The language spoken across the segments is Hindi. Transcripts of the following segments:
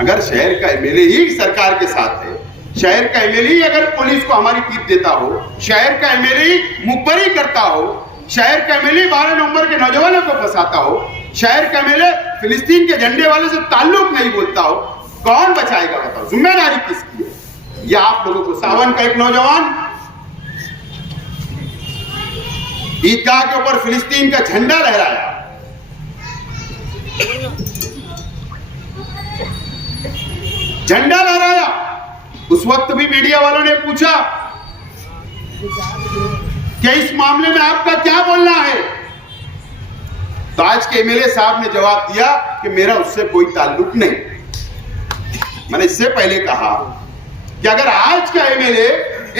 अगर शहर का एमएलए ही सरकार के साथ है, शहर का एमएलए ही अगर पुलिस को हमारी टिप देता हो, शहर का एमएलए ही मुखबरी करता हो, शहर का एमएलए 12 नवंबर के नौजवानों को फंसाता हो, शहर का एमएलए फिलिस्तीन के झंडे वाले से ताल्लुक नहीं बोलता हो, कौन बचाएगा बताओ? जिम्मेदारी किसकी है? या आप लोगों को? सावन का एक नौजवान ईदगाह के ऊपर फिलिस्तीन का झंडा लहराया, झंडा लहराया। उस वक्त भी मीडिया वालों ने पूछा कि इस मामले में आपका क्या बोलना है? तो आज के एमएलए साहब ने जवाब दिया कि मेरा उससे कोई ताल्लुक नहीं। मैंने इससे पहले कहा कि अगर आज का एमएलए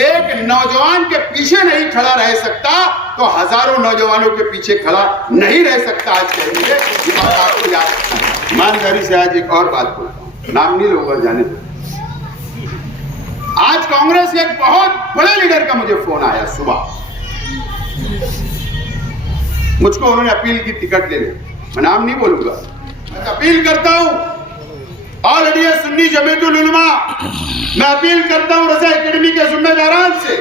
एक नौजवान के पीछे नहीं खड़ा रह सकता तो हजारों नौजवानों के पीछे खड़ा नहीं रह सकता आज के एमएलए। ये बात आपको याद रखना। ईमानदारी से आज एक और बात बोलता हूं, नाम नहीं लूंगा, जाने दो। आज कांग्रेस के एक बहुत बड़े लीडर का मुझे फोन आया सुबह, मुझको उन्होंने अपील की टिकट ले ले, मैं नाम नहीं बोलूंगा। मैं अपील करता हूं ऑल इंडिया सुन्नी जमीयतुल उलमा, मैं अपील करता हूं रजा एकेडमी के जिम्मेदारान से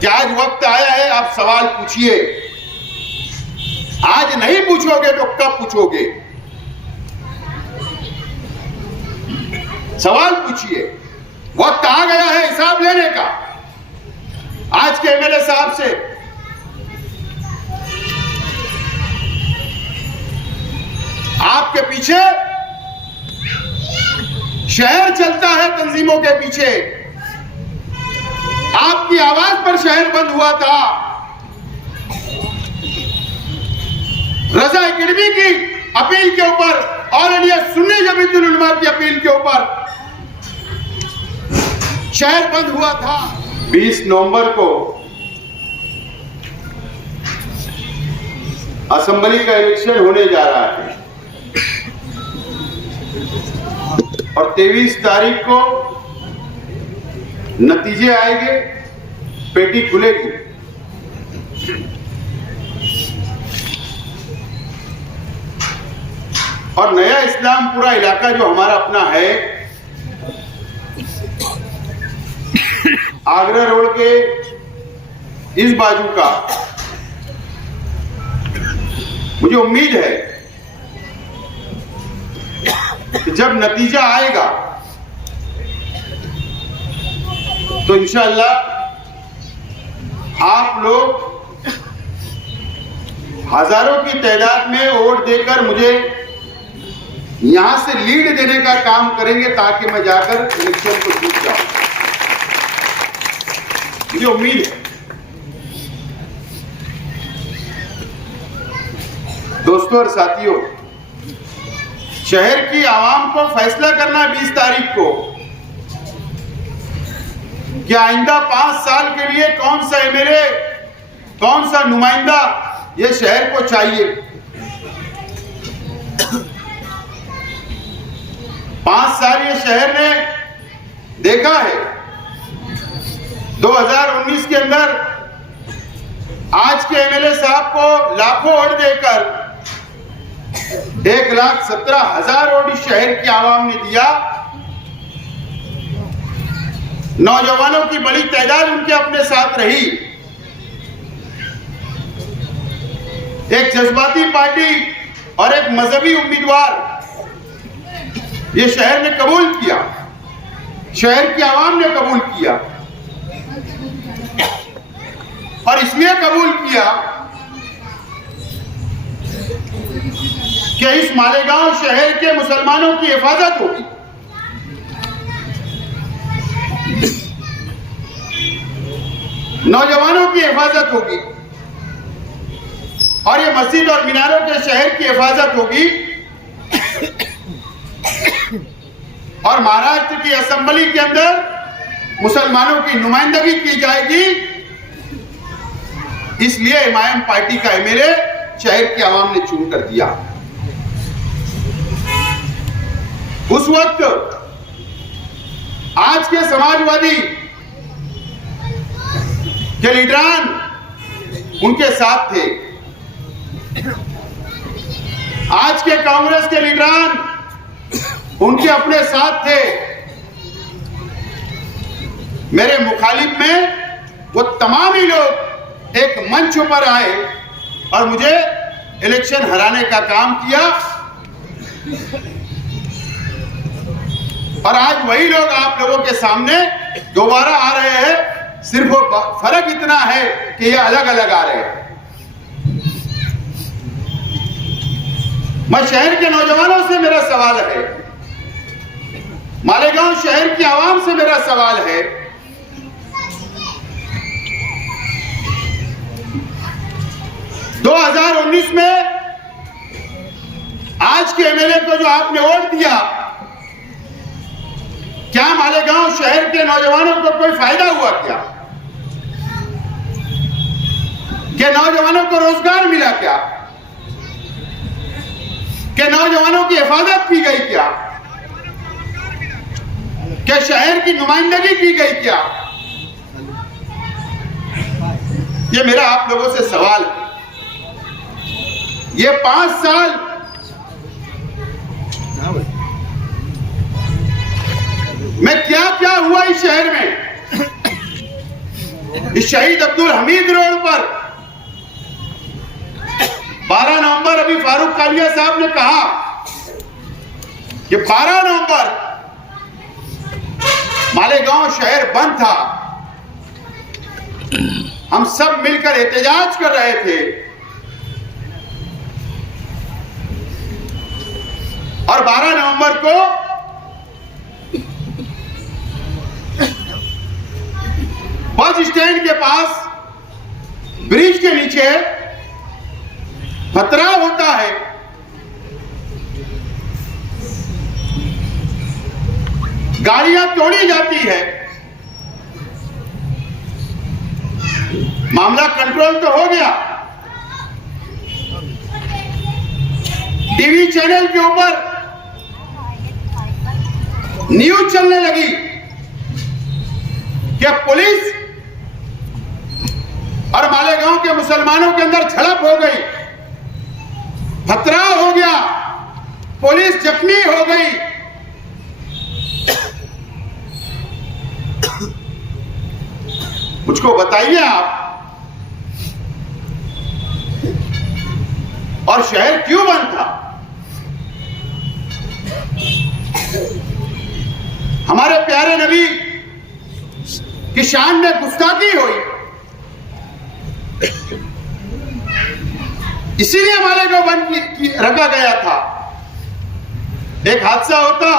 कि आज वक्त आया है, आप सवाल पूछिए। आज नहीं पूछोगे तो कब पूछोगे? सवाल पूछिए, वक्त आ गया है हिसाब लेने का। आज के एमएलए साहब से आपके पीछे शहर चलता है, तंजीमों के पीछे आपकी आवाज पर शहर बंद हुआ था। रजा एकेडमी की अपील के ऊपर, ऑल इंडिया सुन्नी जमीयतुल उलमा की अपील के ऊपर शहर बंद हुआ था। 20 नवंबर को असेंबली का इलेक्शन होने जा रहा है और 23 तारीख को नतीजे आएंगे, पेटी खुलेगी। और नया इस्लामपुरा इलाका जो हमारा अपना है, आगरा रोड के इस बाजू का, मुझे उम्मीद है कि जब नतीजा आएगा तो इंशाअल्लाह आप लोग हजारों की तादाद में वोट देकर मुझे यहां से लीड देने का काम करेंगे ताकि मैं जाकर इलेक्शन को जीत जाऊं। मुझे उम्मीद है। दोस्तों और साथियों, शहर की आवाम को फैसला करना 20 तारीख को कि आइंदा 5 साल के लिए कौन सा एमएलए, कौन सा नुमाइंदा ये शहर को चाहिए। 5 साल ये शहर ने देखा है। 2019 के अंदर आज के एमएलए साहब को लाखों वोट देकर 1,17,000 वोट इस शहर की आवाम ने दिया। नौजवानों की बड़ी तादाद उनके अपने साथ रही। एक जज्बाती पार्टी और एक मजहबी उम्मीदवार ये शहर ने कबूल किया, शहर की आवाम ने कबूल किया। और इसलिए कबूल किया कि इस मालेगांव शहर के मुसलमानों की हिफाजत होगी, नौजवानों की हिफाजत होगी और ये मस्जिद और मीनारों के शहर की हिफाजत होगी। और महाराष्ट्र की असेंबली के अंदर मुसलमानों की नुमाइंदगी की जाएगी। इसलिए एमआईएम पार्टी का एमएलए शहर की आवाम ने चुन कर दिया। उस वक्त आज के समाजवादी के लीडरान उनके साथ थे। आज के कांग्रेस के लीडरान उनके अपने साथ थे। मेरे मुखालिफ में वो तमाम ही लोग एक मंच पर आए और मुझे इलेक्शन हराने का काम किया, और आज वही लोग आप लोगों के सामने दोबारा आ रहे हैं। सिर्फ वो फर्क इतना है कि ये अलग अलग आ रहे हैं। मैं शहर के नौजवानों से मेरा सवाल है, मालेगांव शहर की आवाम से मेरा सवाल है, 2019 में आज के एमएलए को जो आपने वोट दिया, क्या मालेगांव शहर के नौजवानों को कोई फायदा हुआ? क्या नौजवानों को रोजगार मिला? क्या नौजवानों की हिफाजत की गई? क्या शहर की नुमाइंदगी की गई? ये मेरा आप लोगों से सवाल है। ये 5 साल में क्या क्या हुआ इस शहर में? इस शहीद अब्दुल हमीद रोड पर 12 नवंबर, अभी फारूक कालिया साहब ने कहा कि 12 नवंबर मालेगांव शहर बंद था, हम सब मिलकर एहतजाज कर रहे थे, और 12 नवंबर को बस स्टैंड के पास ब्रिज के नीचे पथराव होता है। गाड़ियां तोड़ी जाती है। मामला कंट्रोल तो हो गया। टीवी चैनल के ऊपर न्यूज चलने लगी कि पुलिस और मालेगांव के मुसलमानों के अंदर झड़प हो गई, पथराव हो गया, पुलिस जख्मी हो गई। मुझको बताइए आप, और शहर क्यों बंद था? हमारे प्यारे नबी की शान में गुस्ताखी हुई, इसीलिए मालेगांव बंद रखा गया था। एक हादसा होता,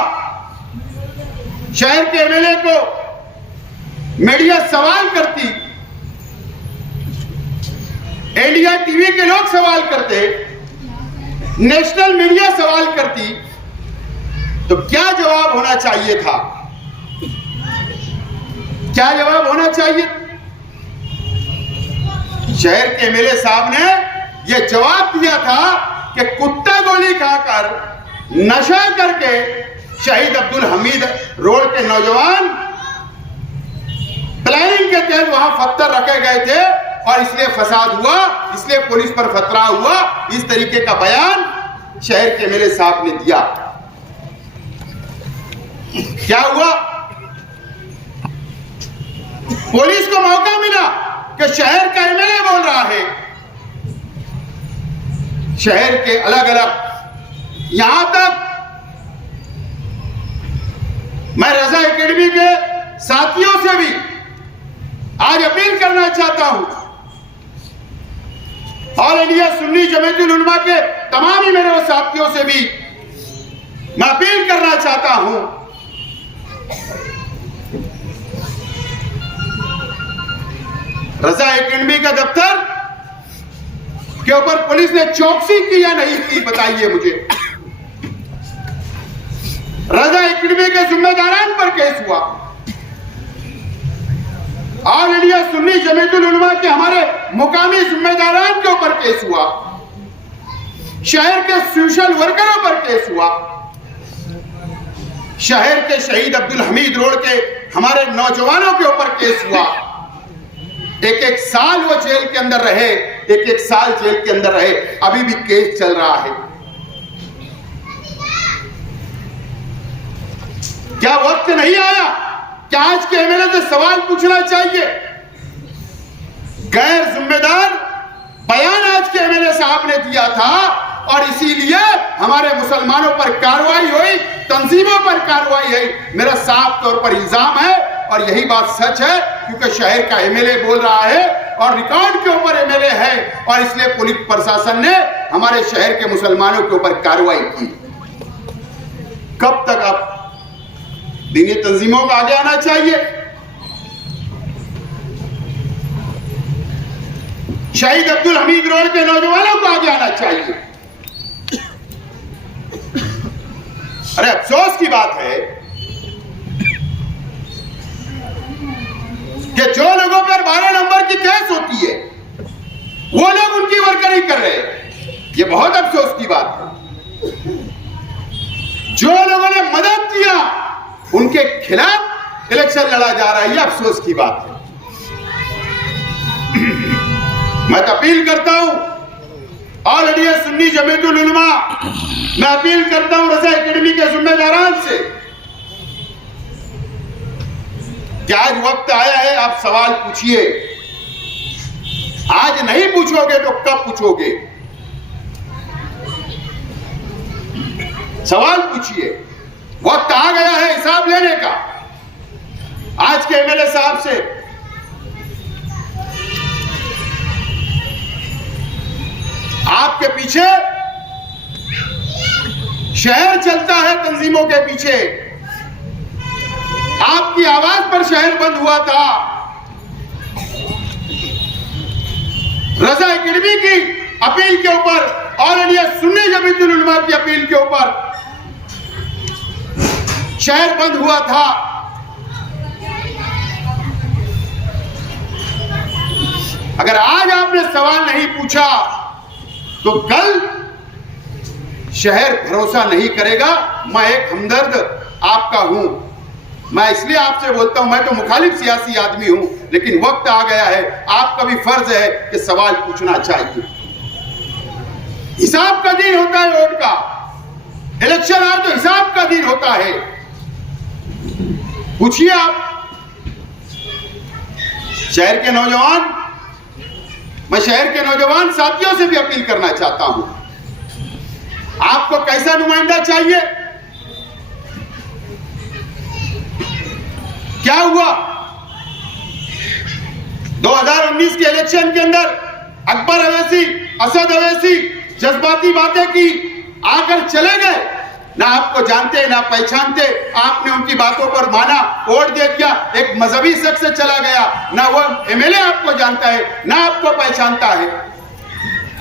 शहर के एमएलए को मीडिया सवाल करती, इंडिया टीवी के लोग सवाल करते, नेशनल मीडिया सवाल करती, तो क्या जवाब होना चाहिए था? क्या जवाब होना चाहिए? शहर के एमएलए साहब ने यह जवाब दिया था कि कुत्ता गोली खाकर नशा करके शहीद अब्दुल हमीद रोड के नौजवान प्लानिंग के तहत वहां पत्थर रखे गए थे और इसलिए फसाद हुआ, इसलिए पुलिस पर खतरा हुआ। इस तरीके का बयान शहर के एमएलए साहब ने दिया। क्या हुआ? पुलिस को मौका मिला कि शहर का एमएलए बोल रहा है, शहर के अलग अलग, यहां तक मैं रजा एकेडमी के साथियों से भी आज अपील करना चाहता हूं, ऑल इंडिया सुन्नी जमीयतुल उलमा के तमाम ही मेरे वो साथियों से भी मैं अपील करना चाहता हूं, रजा एकेडमी का दफ्तर के ऊपर पुलिस ने चौकसी की या नहीं की, बताइए मुझे। रजा एकेडमी के जिम्मेदारान पर केस हुआ, ऑल इंडिया सुन्नी जमीयतुल उलमा के हमारे मुकामी जिम्मेदारान के ऊपर केस हुआ, शहर के सोशल वर्करों पर केस हुआ, शहर के शहीद अब्दुल हमीद रोड के हमारे नौजवानों के ऊपर केस हुआ। एक एक साल वो जेल के अंदर रहे, एक एक साल जेल के अंदर रहे, अभी भी केस चल रहा है। नहीं आया कि आज के एमएलए से सवाल पूछना चाहिए? गैर जिम्मेदार बयान आज के एमएलए साहब ने दिया था और इसीलिए हमारे मुसलमानों पर कार्रवाई हुई, तंजीमों पर कार्रवाई हुई। मेरा साफ तौर पर इल्जाम है और यही बात सच है, क्योंकि शहर का एमएलए बोल रहा है और रिकॉर्ड के ऊपर एमएलए है, और इसलिए पुलिस प्रशासन ने हमारे शहर के मुसलमानों के ऊपर कार्रवाई की। कब तक आप दीनी तंजीमों को आगे आना चाहिए? शहीद अब्दुल हमीद रोड के नौजवानों को आगे आना चाहिए। अरे अफसोस की बात है कि जो लोगों पर 12 नंबर की केस होती है वो लोग उनकी वर्करी कर रहे हैं। ये बहुत अफसोस की बात है। जो लोगों ने मदद किया उनके खिलाफ इलेक्शन लड़ा जा रहा है, ये अफसोस की बात है। मैं अपील करता हूं ऑल इंडिया सुन्नी जमीयतुल उलमा, मैं अपील करता हूं रजा एकेडमी के जिम्मेदारान से कि आज वक्त आया है, आप सवाल पूछिए। आज नहीं पूछोगे तो कब पूछोगे? सवाल पूछिए, वक्त आ गया है हिसाब लेने का। आज के एमएलए साहब से आपके पीछे शहर चलता है, तंजीमों के पीछे आपकी आवाज पर शहर बंद हुआ था। रजा एकेडमी की अपील के ऊपर, ऑल इंडिया सुन्नी जमीयतुल उलमा की अपील के ऊपर शहर बंद हुआ था। अगर आज आपने सवाल नहीं पूछा तो कल शहर भरोसा नहीं करेगा। मैं एक हमदर्द आपका हूं, मैं इसलिए आपसे बोलता हूं, मैं तो मुखालिफ सियासी आदमी हूं, लेकिन वक्त आ गया है, आपका भी फर्ज है कि सवाल पूछना चाहिए। हिसाब का दिन होता है वोट का, इलेक्शन आए तो हिसाब का दिन होता है। पूछिए आप शहर के नौजवान, मैं शहर के नौजवान साथियों से भी अपील करना चाहता हूं, आपको कैसा नुमाइंदा चाहिए? क्या हुआ 2019 के इलेक्शन के अंदर? अकबर अवैसी, असद अवैसी जज्बाती बातें की, आकर चले गए। ना आपको जानते ना पहचानते, आपने उनकी बातों पर माना, वोट दे दिया। एक मजहबी शख्स से चला गया, ना वो एमएलए आपको जानता है ना आपको पहचानता है,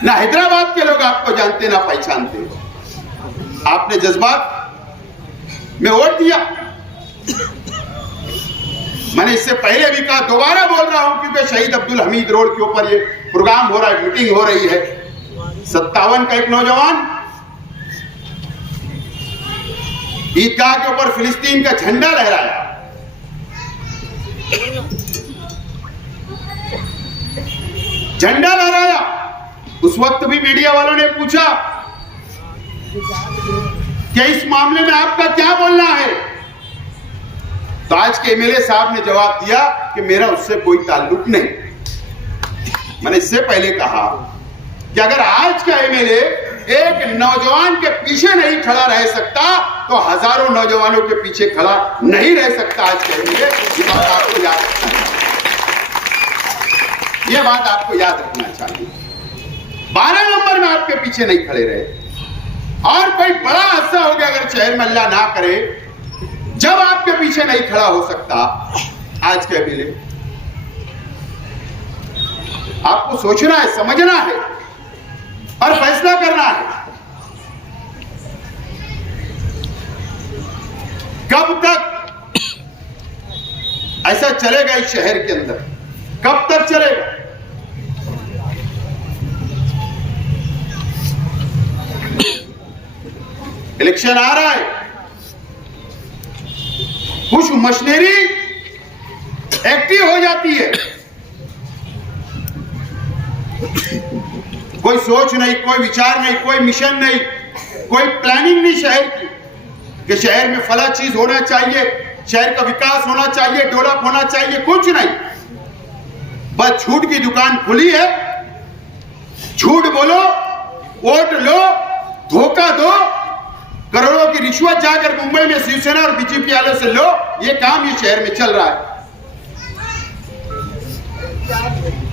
ना हैदराबाद के लोग आपको जानते ना पहचानते। आपने जज्बात में वोट दिया। मैंने इससे पहले भी कहा, दोबारा बोल रहा हूं, क्योंकि शहीद अब्दुल हमीद रोड के ऊपर ये प्रोग्राम हो रहा है, मीटिंग हो रही है। 57 का एक नौजवान ईदगाह के ऊपर फिलिस्तीन का झंडा लहराया। झंडा लहराया। उस वक्त भी मीडिया वालों ने पूछा कि इस मामले में आपका क्या बोलना है? तो आज के एमएलए साहब ने जवाब दिया कि मेरा उससे कोई ताल्लुक नहीं। मैंने इससे पहले कहा कि अगर आज का एमएलए एक नौजवान के पीछे नहीं खड़ा रह सकता तो हजारों नौजवानों के पीछे खड़ा नहीं रह सकता। आज के एमएलए, ये बात आपको याद रखना चाहिए। ये बात आपको याद रखना चाहिए। 12 नंबर में आपके पीछे नहीं खड़े रहे। और कोई बड़ा हादसा हो गया अगर शहर में, अल्लाह ना करे, जब आपके पीछे नहीं खड़ा हो सकता आज के एमएलए। आपको सोचना है, समझना है और फैसला करना है। कब तक ऐसा चलेगा इस शहर के अंदर? कब तक चलेगा? इलेक्शन आ रहा है, कुछ मशीनरी एक्टिव हो जाती है, कोई सोच नहीं, कोई विचार नहीं, कोई मिशन नहीं, कोई प्लानिंग नहीं शहर की कि शहर में फला चीज होना चाहिए, शहर का विकास होना चाहिए, डेवलप होना चाहिए, कुछ नहीं। बस झूठ की दुकान खुली है। झूठ बोलो, वोट लो, धोखा दो, करोड़ों की रिश्वत जाकर मुंबई में शिवसेना और बीजेपी वालों से लो। ये काम ये शहर में चल रहा है,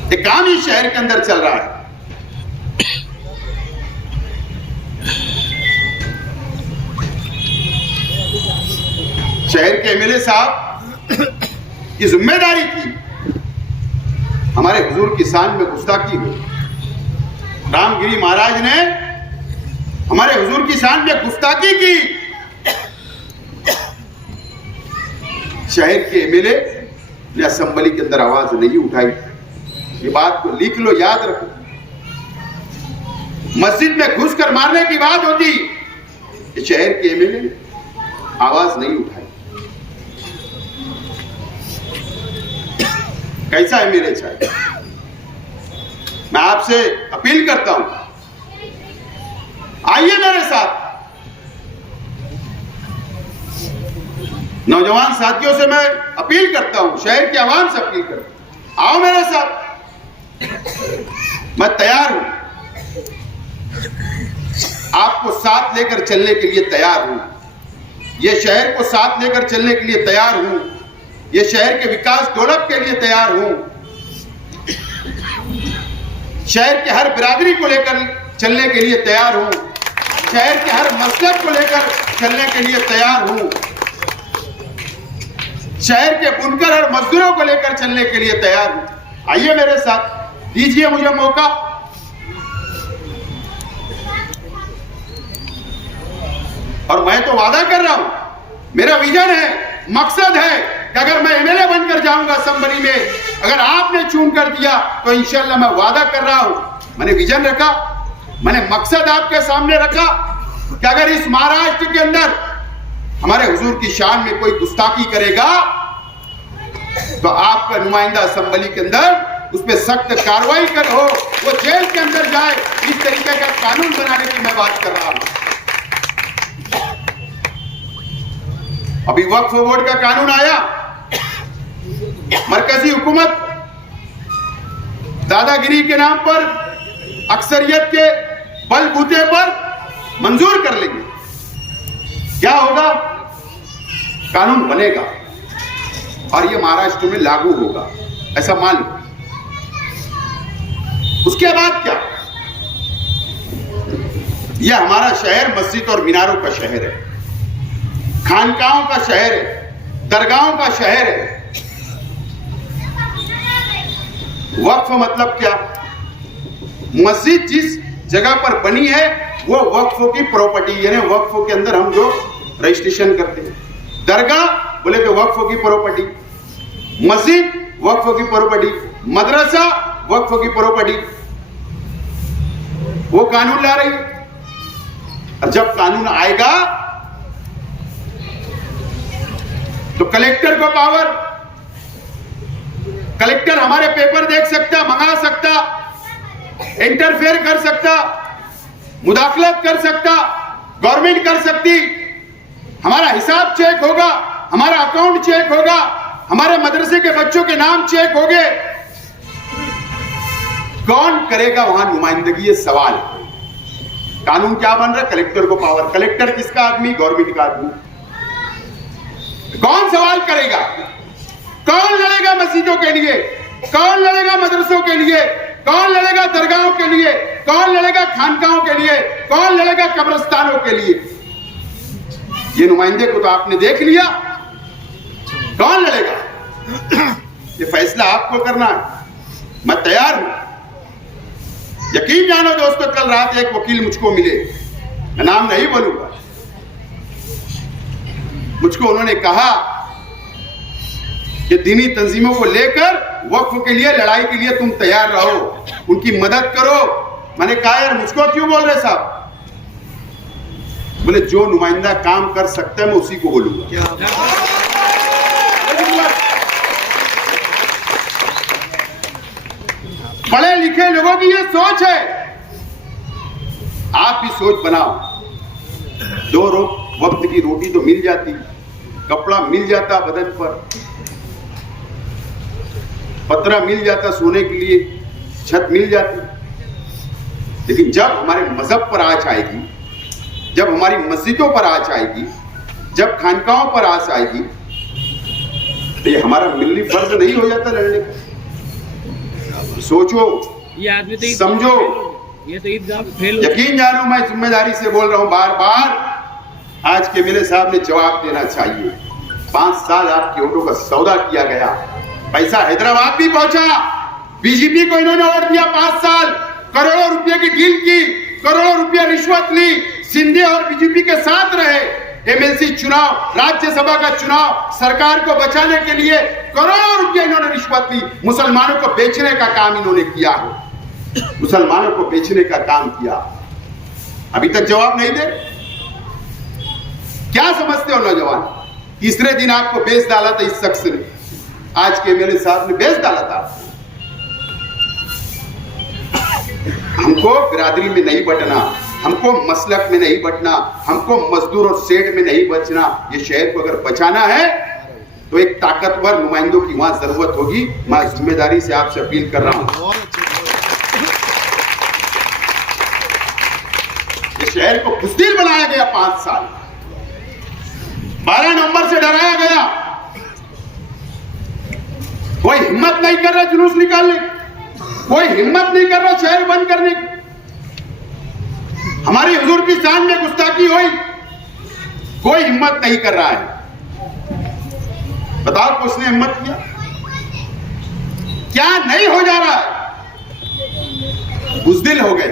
ये काम इस शहर के अंदर चल रहा है। शहर के एमएलए साहब की जिम्मेदारी थी हमारे हुजूर की शान में गुस्ताखी हो। रामगिरी महाराज ने हमारे हुजूर की शान में गुस्ताखी की। शहर के एमएलए ने असेंबली के अंदर आवाज नहीं उठाई। ये बात को लिख लो, याद रखो। मस्जिद में घुसकर मारने की बात होती, शहर के एमएलए ने आवाज नहीं उठाई। कैसा एमएलए चाहिए? मैं आपसे अपील करता हूं, आइए मेरे साथ। नौजवान साथियों से मैं अपील करता हूं, शहर के आवाम से अपील करता हूं, आओ मेरे साथ। मैं तैयार हूं, आपको साथ लेकर चलने के लिए तैयार हूं। यह शहर को साथ लेकर चलने के लिए तैयार हूं। यह शहर के विकास डेवलप के लिए तैयार हूं। शहर के हर बिरादरी को लेकर चलने के लिए तैयार हूं। शहर के हर मसलब को लेकर चलने के लिए तैयार हूं। शहर के बुनकर और मजदूरों को लेकर चलने के लिए तैयार हूं। आइए मेरे साथ, दीजिए मुझे मौका। और मैं तो वादा कर रहा हूं, मेरा विजन है, मकसद है कि अगर मैं एमएलए बनकर जाऊंगा असेंबली में, अगर आपने चुन कर दिया तो इंशाल्लाह मैं वादा कर रहा हूं, मैंने विजन रखा, मैंने मकसद आपके सामने रखा कि अगर इस महाराष्ट्र के अंदर हमारे हुजूर की शान में कोई गुस्ताखी करेगा तो आपका नुमाइंदा असेंबली के अंदर उस पर सख्त कार्रवाई कर हो, वो जेल के अंदर जाए। इस तरीके का कानून बनाने की मैं बात कर रहा हूं। अभी वक्फ बोर्ड का कानून आया, मरकजी हुकूमत दादागिरी के नाम पर अक्सरियत के बलबूते पर मंजूर कर लेंगे। क्या होगा? कानून बनेगा और ये महाराष्ट्र में लागू होगा, ऐसा मान लो। उसके बाद क्या? यह हमारा शहर मस्जिद और मीनारों का शहर है, खानकाहों का शहर है, दरगाहों का शहर है। वक्फ मतलब क्या? मस्जिद जिस जगह पर बनी है वो वक्फ की प्रॉपर्टी, यानी वक्फ के अंदर हम जो रजिस्ट्रेशन करते हैं। दरगाह बोले तो वक्फ की प्रॉपर्टी, मस्जिद वक्फ की प्रॉपर्टी, मदरसा वक्फ की प्रॉपर्टी। वो कानून ला रही है। और जब कानून आएगा तो कलेक्टर को पावर, कलेक्टर हमारे पेपर देख सकता, मंगा सकता, इंटरफेयर कर सकता, मुदाखलत कर सकता, गवर्नमेंट कर सकती, हमारा हिसाब चेक होगा, हमारा अकाउंट चेक होगा, हमारे मदरसे के बच्चों के नाम चेक होंगे। कौन करेगा वहां नुमाइंदगी? ये सवाल। कानून क्या बन रहा है? कलेक्टर को पावर। कलेक्टर किसका आदमी? गवर्नमेंट का आदमी। कौन सवाल करेगा? कौन लड़ेगा मस्जिदों के लिए? कौन लड़ेगा मदरसों के लिए? कौन लड़ेगा दरगाहों के लिए? कौन लड़ेगा खानकाहों के लिए? कौन लड़ेगा कब्रिस्तानों के लिए? ये नुमाइंदे को तो आपने देख लिया, कौन लड़ेगा? ये फैसला आपको करना है। मैं तैयार हूं। यकीन जानो दोस्तों, कल रात एक वकील मुझको मिले, मैं नाम नहीं बोलूंगा। मुझको उन्होंने कहा कि दीनी तंजीमों को लेकर वक्फ के लिए, लड़ाई के लिए तुम तैयार रहो, उनकी मदद करो। मैंने कहा यार मुझको क्यों बोल रहे साहब? बोले जो नुमाइंदा काम कर सकता है मैं उसी को बोलूंगा। पढ़े लिखे लोगों की ये सोच है, आप भी सोच बनाओ। दो वक्त की रोटी तो मिल जाती, कपड़ा मिल जाता बदन पर, पतरा मिल जाता सोने के लिए, छत मिल जाती। लेकिन जब हमारे मजहब पर आंच आएगी, जब हमारी मस्जिदों पर आंच आएगी, जब खानकाहों पर आंच आएगी, तो ये हमारा मिल्ली फर्ज नहीं हो जाता लड़ने का? सोचो, समझो, यकीन जानो, मैं जिम्मेदारी से बोल रहा हूं, बार बार आज के मेरे साहब ने जवाब देना चाहिए। 5 साल आपके वोटों का सौदा किया गया, पैसा हैदराबाद भी पहुंचा, बीजेपी को इन्होंने वोट दिया 5 साल, करोड़ों रुपए की डील की, करोड़ों रुपया रिश्वत ली, सिंधे और बीजेपी के साथ रहे। एमएलसी चुनाव, राज्यसभा का चुनाव, सरकार को बचाने के लिए करोड़ों रुपया इन्होंने रिश्वत ली। मुसलमानों को बेचने का काम इन्होंने किया है, मुसलमानों को बेचने का काम किया। अभी तक जवाब नहीं दे। क्या समझते हो नौजवान? तीसरे दिन आपको बेच डाला था इस शख्स ने, आज के एमएलए साहब ने बेच डाला था। हमको बिरादरी में नहीं बटना, हमको मसलक में नहीं बटना, हमको मजदूर और सेठ में नहीं बचना। ये शहर को अगर बचाना है तो एक ताकतवर नुमाइंदों की वहां जरूरत होगी। मैं जिम्मेदारी से आपसे अपील कर रहा हूं, ये शहर को बुज़दिल बनाया गया 5 साल, 12 नवंबर से डराया गया, कोई हिम्मत नहीं कर रहा जुलूस निकालने, कोई हिम्मत नहीं कर रहा शहर बंद करने की। हमारी हुजूर की शान में गुस्ताखी हुई, कोई हिम्मत नहीं कर रहा है। बताओ किसने हिम्मत किया? क्या नहीं हो जा रहा है? बुज़दिल हो गए।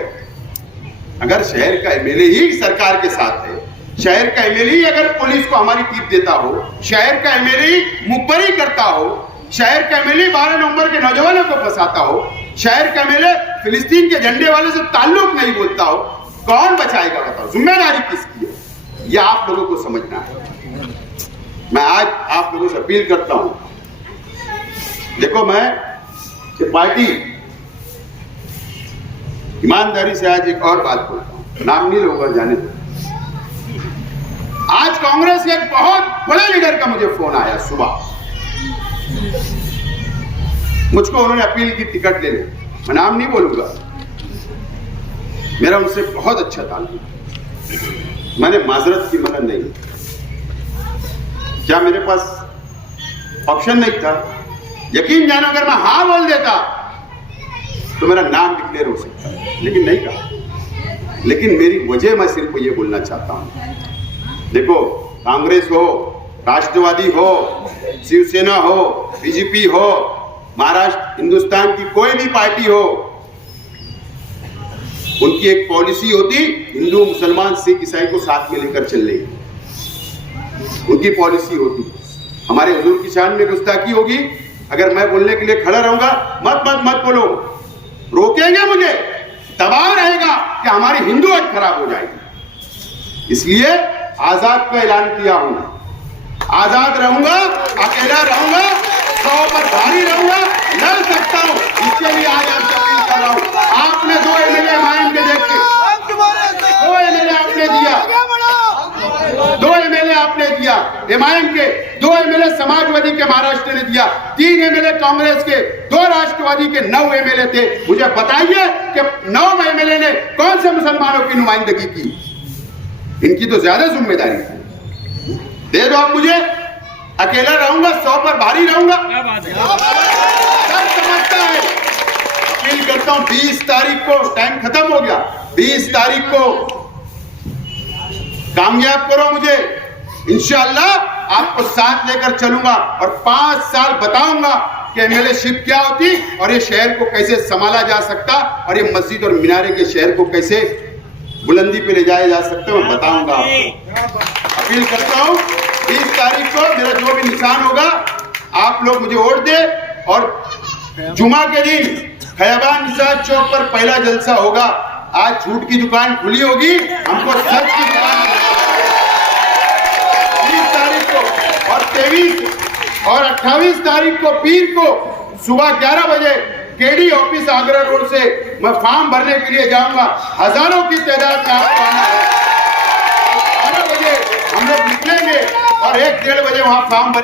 अगर शहर का एमएलए ही सरकार के साथ है, शहर का एमएलए ही अगर पुलिस को हमारी टीप देता हो, शहर का एमएलए ही मुखबरी करता हो, शहर का एमएलए 12 नवंबर के नौजवानों को फंसाता हो, शहर का एमएलए फिलिस्तीन के झंडे वाले से ताल्लुक नहीं बोलता हो, कौन बचाएगा? बताओ, जिम्मेदारी किसकी है? यह आप लोगों को समझना है। मैं आज आप लोगों से अपील करता हूं, देखो मैं ये पार्टी ईमानदारी से आज एक और बात बोलता हूं, नाम नहीं लूंगा, जाने दो। आज कांग्रेस के एक बहुत बड़े लीडर का मुझे फोन आया सुबह, मुझको उन्होंने अपील की टिकट ले ले, मैं नाम नहीं बोलूंगा, मेरा उनसे बहुत अच्छा ताल्लुक, मैंने माजरत की मदद नहीं, क्या मेरे पास ऑप्शन नहीं था? यकीन जानो, अगर मैं हाँ बोल देता तो मेरा नाम डिक्लेयर हो सकता है, लेकिन नहीं कहा। लेकिन मेरी वजह मैं सिर्फ ये बोलना चाहता हूं, देखो कांग्रेस हो, राष्ट्रवादी हो, शिवसेना हो, बीजेपी हो, महाराष्ट्र हिंदुस्तान की कोई भी पार्टी हो, उनकी एक पॉलिसी होती, हिंदू मुसलमान सिख ईसाई को साथ में लेकर चलने की उनकी पॉलिसी होती। हमारे हुजूर की शान में गुस्ताखी होगी अगर मैं बोलने के लिए खड़ा रहूंगा, मत मत मत बोलो, रोकेंगे मुझे, दबाव रहेगा कि हमारी हिंदू आज खराब हो जाएगी। इसलिए आजाद का ऐलान किया हूं, आजाद रहूंगा, अकेला रहूंगा, 100 पर भारी रहूंगा, लड़ सकता हूं। इसके लिए आज आपसे अपील कर रहा हूं। आपने 2 एमएलए एमआईएम के देख के 2 एमएलए आपने दिया, 2 एमएलए आपने दिया एमआईएम के, 2 एमएलए समाजवादी के महाराष्ट्र ने दिया, 3 एमएलए कांग्रेस के, 2 राष्ट्रवादी के, 9 एमएलए थे। मुझे बताइए कि 9 एमएलए ने कौन से मुसलमानों की नुमाइंदगी की? इनकी तो ज्यादा जिम्मेदारी है। दे दो आप मुझे, अकेला रहूंगा, 100 पर भारी रहूंगा। सब समझता है। अपील करता हूं 20 तारीख को, टाइम खत्म हो गया, 20 तारीख को कामयाब करो मुझे, इंशाअल्लाह आपको साथ लेकर चलूंगा और 5 साल बताऊंगा कि एमएलएशिप क्या होती और ये शहर को कैसे संभाला जा सकता और ये मस्जिद और मीनारे के शहर को कैसे बुलंदी पे ले जाया जा सकता है, मैं बताऊंगा आपको। अपील करता हूं 20 तारीख को मेरा जो भी निशान होगा आप लोग मुझे वोट दे और जुमा के दिन खयाबान निसार चौक पर पहला जलसा होगा। आज झूठ की दुकान खुली होगी, हमको सच की दुकान 20 तारीख को और 23 और 28 तारीख को पीर को सुबह 11 बजे केडी ऑफिस आगरा रोड से मैं फॉर्म भरने के लिए जाऊंगा। हजारों की तादाद में आपको आना है। 12 बजे हम लोग निकलेंगे और 1 1:30 बजे वहां फॉर्म